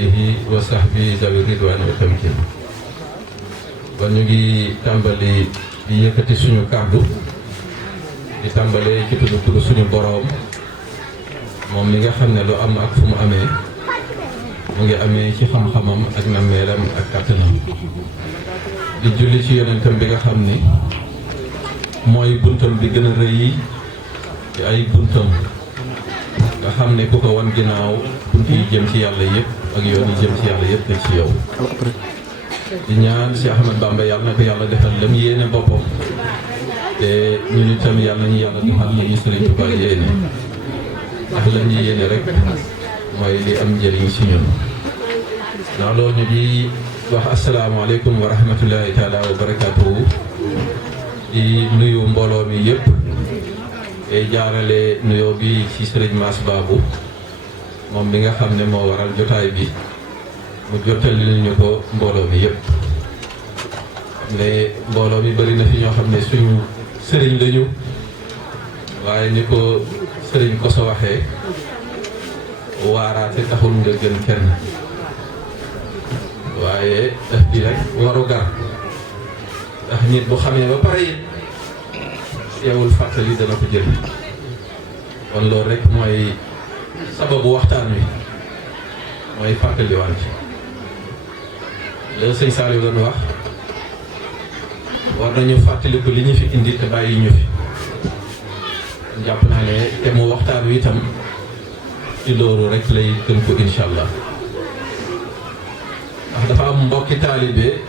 alihi wa sahbi zawi ridwan wa tamkin. kon ñu ngi tàmbali di yëkkati suñu kàddu di tàmbalee ci tudd suñu boroom moom mi nga xam ne lu am ak fu mu amee mu ngi amee ci xam-xamam ak nammeelam ak kàttanam di julli ci yonentam bi nga xam ni mooy buntam bi gën a rëy ci ay buntam nga xam ne ku ko wan ginnaaw bunt yi jëm ci yàlla yëpp ak yoon yi jëm ci yàlla yëpp te ci yow di ñaan si Ahmad Bamba yàlla na ko yàlla defal lam yéene boppam te ñun itam yàlla nañu yàlla defal la ñu Sëriñ Tuubaa yéene ndax la ñu yéene rek mooy li am njëriñ si ñun ndax loolu ñu di wax asalaamaaleykum wa rahmatullahi taala wa barakaatuhu di nuyu mbooloo mi yëpp tey jaarale nuyoo bi ci Sëriñ Mass Babou moom mi nga xam ne moo waral jotaay bi mu jottali ñu ko mbooloo mi yëpp ne mbooloo mi bari na fi ñoo xam ne suñu sëriñ lañu waaye ni ko sëriñ ko sa waxee waaraate taxul nga gën kenn waaye daf di rek waru gar ndax nit bu xamee ba pare it yeewul fàttali dana ko jël kon loolu rek mooy sababu waxtaan wi mooy fàttali wante la sëñ Saliou doon wax war nañu fàttaliku li ñu fi indi te bàyyi ñu fi jàpp naa ne te mu waxtaan wi itam ci loolu rek lay gën ko incha allah ndax dafa am mbokki taalibe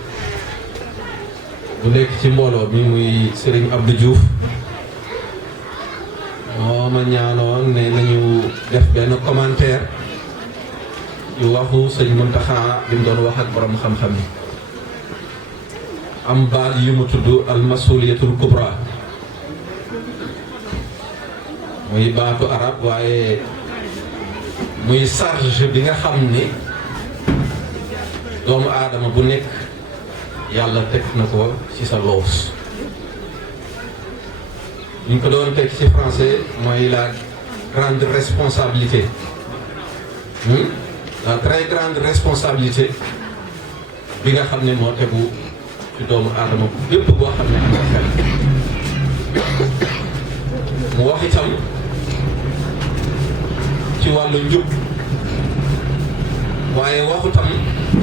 bu nekk ci mbooloo mi muy Serigne Abdou Diouf moo ma ñaanoon ne nañu def benn commentaire yu waxu sëñ Muntaxa bi mu doon wax ak borom xam-xam yi am baat yu mu tudd al masuliyatul kubra muy baatu arab waaye muy charge bi nga xam ni doomu aadama bu nekk yàlla teg na ko ci sa loos ñu ko doon teg ci français mooy la grande responsabilité la très grande responsabilité bi nga xam ne moo tegu ci doomu aadama bépp boo xam ne am na xel mu wax itam ci wàllu njub waaye waxu tam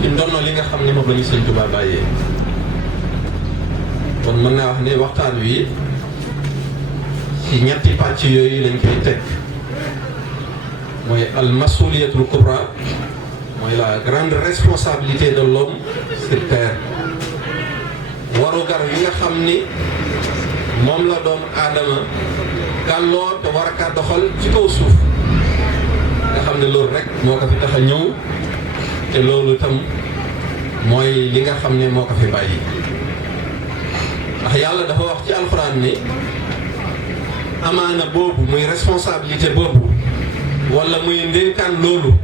ci ndono li nga xam ne moom la ñu Sëñ Tuubaa bàyyee kon mën naa wax ne waxtaan wi ci ñetti pàcc yooyu lañ koy teg mooy al masuliyatul kubra mooy la grande responsabilité de l'homme sur terre warugar yi nga xam ni moom la doomu aadama gàlloo te war a kaa doxal ci kaw suuf nga xam ne loolu rek moo ko fi tax a ñëw te loolu itam mooy li nga xam ne moo ko fi bàyyi ndax yàlla dafa wax ci alxuraan ni amaana boobu muy responsabilité boobu wala muy ndénkaan loolu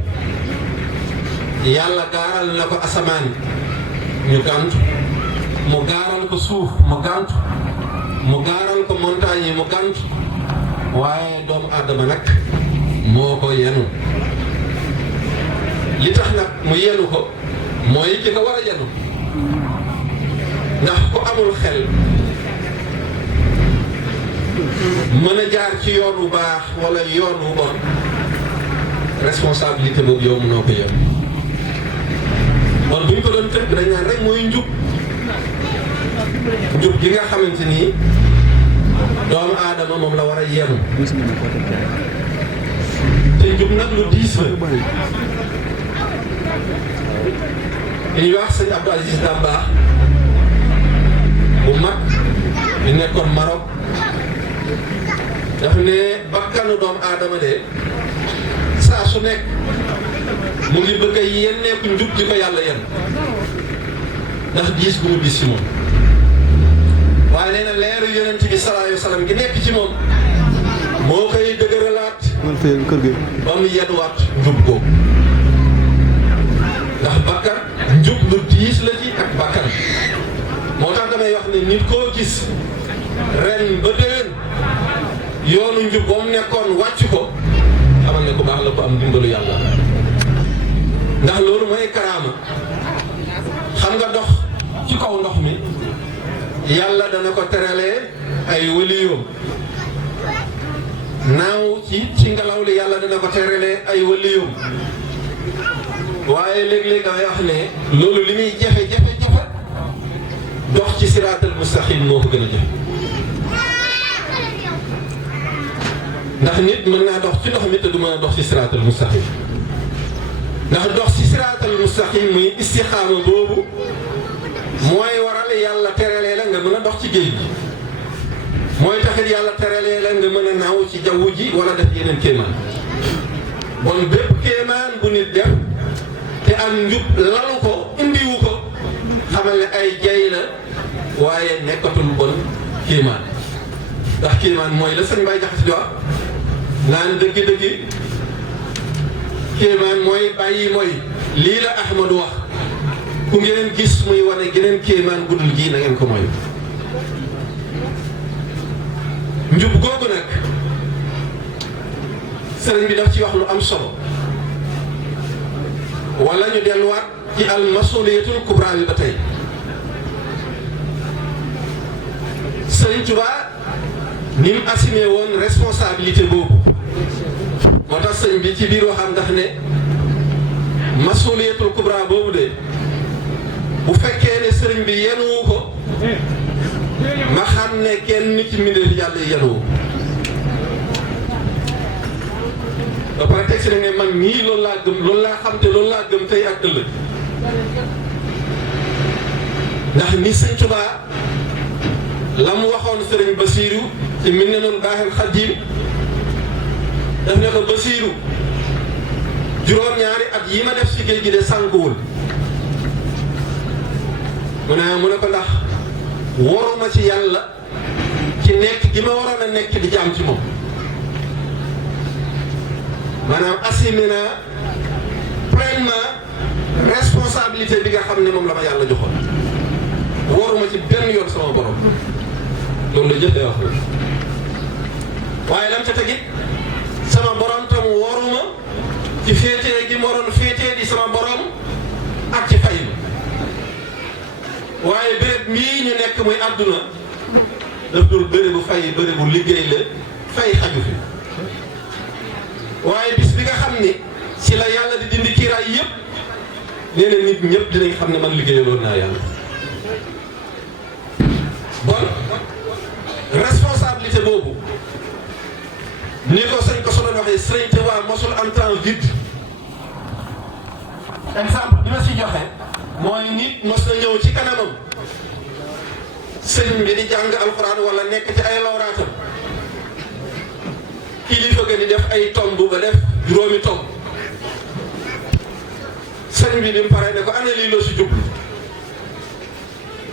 yàlla gaaral na ko asamaan ñu gàntu mu gaaral ko suuf mu gàntu mu gaaral ko montagne yi mu gàntu waaye doomu aadama nag moo ko yenu li tax nag mu yenu ko mooy ki ko war a yenu ndax ku amul xel mën a jaar ci yoon wu baax wala yoon wu bon responsabilité boobu yow mënoo ko yenu kon bu ñu ko doon tënk dañ naan rek mooy njub njub gi nga xamante ni doomu aadama moom la war a yenu te njub nag lu diis la li ñuy wax sëñ Abdou Aziz Dabakh bu mag di nekkoon Maroc daf ne bakkanu doomu aadama de saa su nekk mu ngi bëgg a yenneeku njub di ko yàlla yenn ndax diis bu mu diis ci moom waaye nee na leeru yonent bi sallallahu alayhi wa sallam gi nekk ci moom moo koy dëgëralaat ba mu yenwaat njub ko ndax bakkan njub lu diis la ci ak bakkan moo tax damay wax ne nit koo gis ren ba déwén yoonu njub ba mu nekkoon wàcc ko xamal ne ku baax la ko am dimbalu yàlla ndax loolu mooy karaama xam nga dox ci kaw ndox mi yàlla dana ko teralee ay waliyoom naaw ci ngelaw li yàlla dana ko teralee ay waliyoom waaye léeg-léeg damay wax ne loolu li muy jafe-jafe dox ci siraatal mustaqim moo ko gën a jafe ndax nit mën naa dox ci ndox mi te du mën a dox ci siraatal mustaqim ndax dox ci siraatal mustaqim muy istixaama boobu mooy waral yàlla teralee la nga mën a dox ci géej gi mooy taxit yàlla teralee la nga mën a naaw ci jaww ji wala def yeneen kéemaan bon bépp kéemaan bu nit def te am njub lalu ko indiwu ko xamal ne ay jay la waaye nekkatul bon kéemaan ndax kéemaan mooy la sëñ Baye Jaxate di wax naan dëggi-dëggi kéemaan mooy bàyyi mooy lii la Ahmadu wax ku ngeen gis muy wane geneen kéemaan gudul gii na ngeen ko mooy njub googu nag sëriñ bi daf ci wax lu am solo wala ñu delluwaat ci al masuliyatul kubra bi ba tey sëriñ Tuubaa ni mu assumé woon responsabilité boobu moo tax sëriñ bi ci biir waxam ndax ne masuliyatul kubra boobu de bu fekkee ne sëriñ bi yenuwu ko ma xam ne kenn ci mbindeef yàlla yi yenuwu ba pare teg si ne man ñii loolu laa gëm loolu laa xam te loolu laa gëm tey ak ëllëg ndax ni sëñ Tuubaa la mu waxoon sëriñ Basiiru ci Minanul Baaxil Xadiim daf ne ko Basiiru juróom-ñaari at yi ma def ci géej gi de sànkuwul mu ne ko ndax waruma ci yàlla ci nekk gi ma waroon a nekk di jaam ci moom maanaam assumé naa pleinement responsabilité bi nga xam ne moom la ma yàlla joxoon waruma ci benn yoon sama borom loolu la jëfee wax waaye lam ca tegit sama borom tam waruma ci féetee gi ma waroon féetee di sama borom ak ci fay waaye béréb mii ñu nekk muy àdduna daf dul bérébu fay bérébu liggéey la fay xaju fi waaye bis bi nga xam ni si la yàlla di dindi kiiraay yëpp nee na nit ñëpp dinañ xam ne man liggéeyaloon naa yàlla bon responsabilité boobu ni ko sëñ ko soloon waxee sëriñ te waa mosul am temps vide exemple bi ma si joxe mooy nit mos na ñëw ci kanamam sëñ bi di jàng alxuraan wala nekk ci ay lawraatam kilifa ga di def ay tomb ba def juróomi tomb sëñ bi ni mu paree ne ko ana lii loo si jublu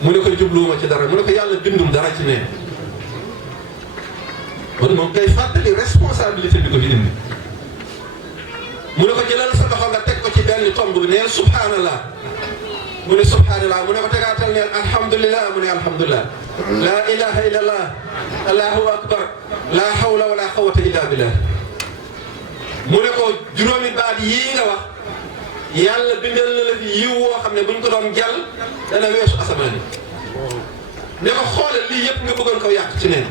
mu ne ko jubluwuma ci dara mu ne ko yàlla bindum dara ci neen kon moom kay fàttali responsabilité bi ko fi indi mu ne ko jëlal sa loxo nga teg ko ci benn tomb bi neel subhanallah mu ne subhanallah mu ne ko tegaatal neel alhamdulillah mu ne alhamdulillah la ilaha illallah allahu akbar la hawla wala quwwata illa billah mu ne ko juróomi baat yii nga wax yàlla bindal na la fi yiw woo xam ne buñ ko doon jàll dana weesu asamaan yi ne ko xoolal lii yëpp nga bëggoon ko yàq ci neen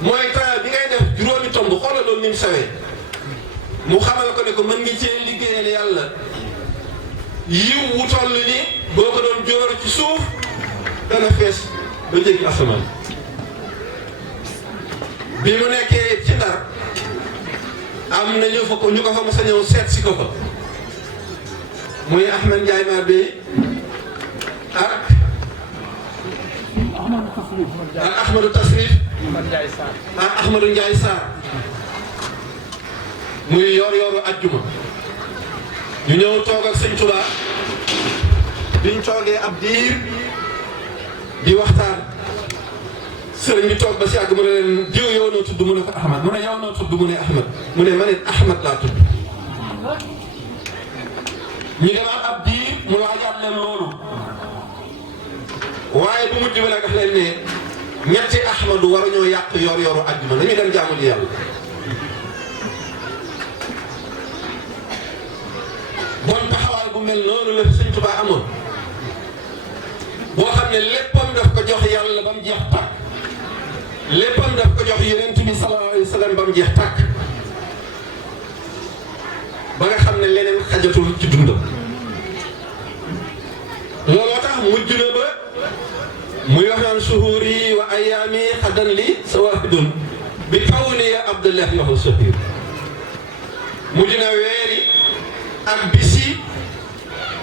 mooy temps bi ngay def juróomi tomb xoolal loolu ni mu sawee mu xamal ko ne ko mën ngi cee liggéeyal yàlla yiw wu toll ni boo ko doon jóor ci suuf dana fees ba jéggi asamaan bi mu nekkee ci Ndar am na ñu ko fa mos a ñëw seet si ko fa muy Ahmed Ndiaye maar bi ak Ahmadou Tasrif ak Ahmadou Ndiaye Sarr muy yor-yoru ajjuma ñu ñëw toog ak sëñ Tuubaa biñ toogee ab diir di waxtaan sëriñ bi toog ba si àgg mu ne leen diw yow noo tudd mu ne ko Ahmad mu ne yow noo tudd mu ne Ahmad mu ne ma ne Ahmad laa tudd ñu demaat ab diir mu laajaat leen loolu waaye bu mujj bi nag daf leen ne ñetti Ahmadu waruñoo yàq yor-yoru àjjuma nañu dem jaamu ji yàlla bon taxawaay bu mel noonu la Sëñ Tuubaa amoon boo xam ne léppam daf ko jox yàlla ba mu jeex tàkk léppam daf ko jox Yonent bi sallallahu alayhi wa sallam ba mu jeex tàkk ba nga xam ne leneen xajatul ci dundam looloo tax mujj na ba muy wax naan suhuuri wa ayaami xaddan li sawaahidun bi kawni ya Abdullahi lahu sahir mujj na weeri ak bisi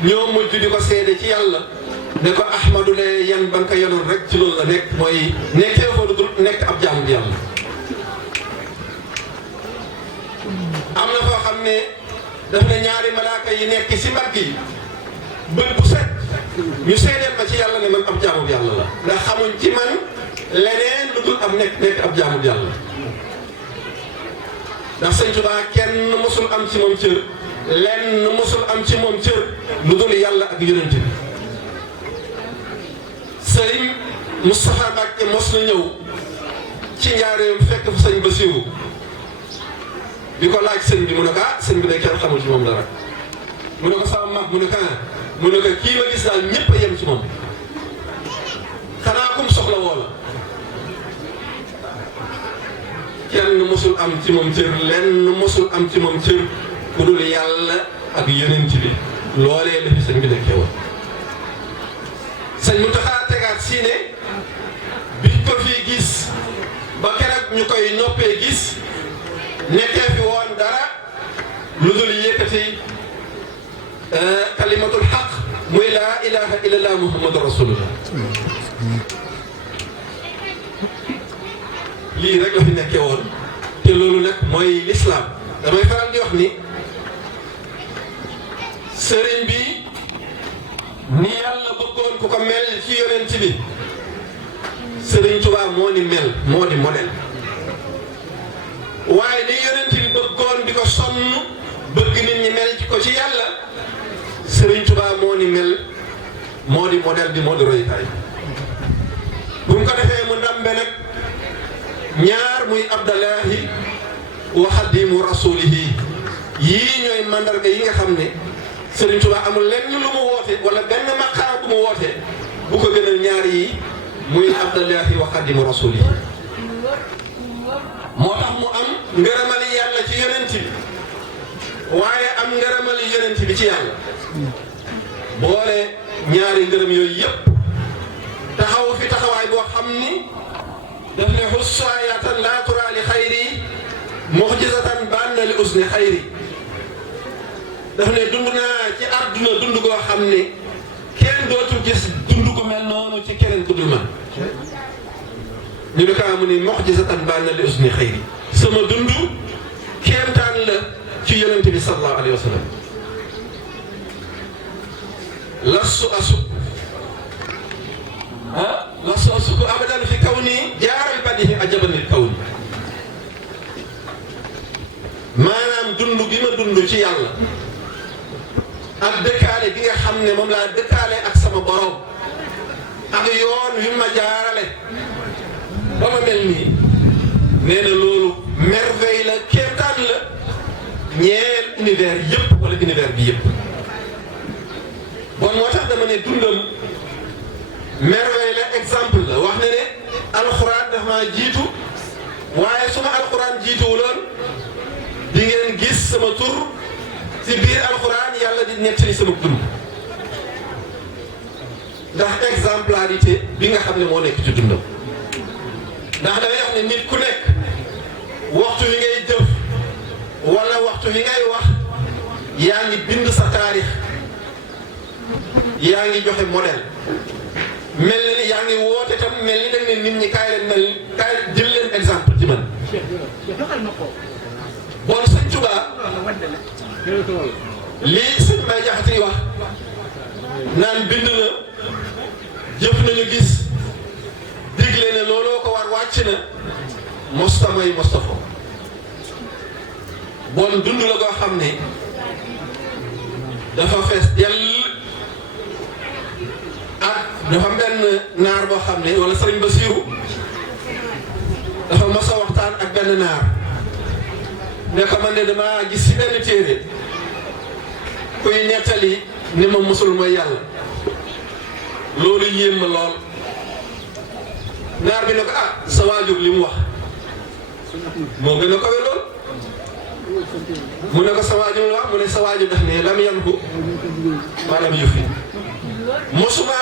ñoo mujj di ko seede ci yàlla ne ko Ahmadu le yan ba nga ko yenoon rek ci loolu la nekk mooy nekkee fa lu dul nekk ab jaamu bi yàlla am na foo xam ne daf ne ñaari malaaka yi nekk si mbagg yi bët bu set ñu seedeel ma ci yàlla ne man ab jaamu bi yàlla la ndax xamuñ ci man leneen lu dul am nekk ab jaamu bi yàlla ndax Sëñ Tuubaa kenn mosul am ci moom cër lenn mosul am ci moom cër lu dul yàlla ak yonent bi sëriñ Moustapha Mbacke mos na ñëw ci njaareem fekk fa sëñ Basiru di ko laaj sëñ bi mu ne ko sëñ bi day kenn xamul ci moom dara mu ne ko sama mag mu ne ko kii ma gis daal ñëpp a yem ci moom xanaa kum soxla woo la kenn mosul am ci moom cër lenn mosul am ci moom cër ku dul yàlla ak yonent bi loolee la fi sëñ bi nekkee woon sëñ Muntaxa tegaat si ne biñ ko fii gis ba keroog ñu koy noppee gis nekkee fi woon dara lu dul yëkkati kalimatul xaq muy laa ilaha illallah muhammadu rasulullah lii rek la fi nekkee woon te loolu nag mooy lislaam damay faral di wax ni sëriñ bi ni yàlla bëggoon ku ko mel ci yonent bi sëriñ Tuubaa moo ni mel moo di modèle waaye ni yonent bi bëggoon di ko sonn bëgg nit ñi mel ko ci yàlla sëriñ Tuubaa moo ni mel moo di modèle bi moo di royukaay bu mu ko defee mu ndambe nag ñaar muy Abdallahi wa xadimu rasulihi yii ñooy mandarga yi nga xam ne Sëriñ Tuubaa amul lenn lu mu woote wala benn maqaam bu mu woote bu ko gënal ñaar yi muy Abdallahi wa xadimu rasulihi moo tax mu am ngërëmali yàlla ci yonent bi waaye am ngërëmali yonent bi ci yàlla boole ñaari ngërëm yooyu yëpp taxaw fi taxawaay boo xam ni daf ne xussaayatan laa turaa li xayri muxjizatan banna li usni xayri daf ne dund naa ci àdduna dund goo xam ne kenn dootul gis dund gu mel noonu ci keneen ku dul man ñu ne kaa mu ni muxjizatan banna li usni xayri sama dund kéemtaan la ci yonent bi sallallahu alayhi wa sallam lastu asuk lastu asuku abadan fi kaw nii jaaral badihi ajaban lil kaw ni maanaam dund gi ma dund ci yàlla ak dëkkaale gi nga xam ne moom laa dëkkaale ak sama borom ak yoon wi ma jaarale ba ma mel nii nee na loolu merveille la kéemtaan la ñeel univers yëpp wala univers bi yëpp bon moo tax dama ne dundam merveille la exemple la wax ne ne alxuraan dafa maa jiitu waaye su ma alxuraan jiituwuloon di ngeen gis sama tur ci biir alxuraan yàlla di nettali sama dund ndax exemplarité bi nga xam ne moo nekk ci dundam ndax damay wax ne nit ku nekk waxtu wi ngay jëf wala waxtu wi ngay wax yaa ngi bind sa taarix yaa ngi joxe modèle mel na ni yaa ngi woote tam mel ni dañ ne nit ñi kaay jël leen exemple ci man bon sëñ Tuubaa lii sëñ Mbay Jaxate yi wax naan bind na jëf nañu gis digle ne looloo ko war wàcc na mostamay mostafo bon dund la koo xam ne dafa fees dell ak dafa benn naar boo xam ne wala sëriñ Basiiru dafa mos a waxtaan ak benn naar ne ko man de damaa gis ci benn téere kuy nettali ni ma musul mooy yàlla loolu yéem ma lool naar bi ne ko ah sa waajur li mu wax moo gën a kawe lool mu ne ko sa waajur la wax mu ne sa waajur def ne lam yan ko maanaam yëf yi mosuma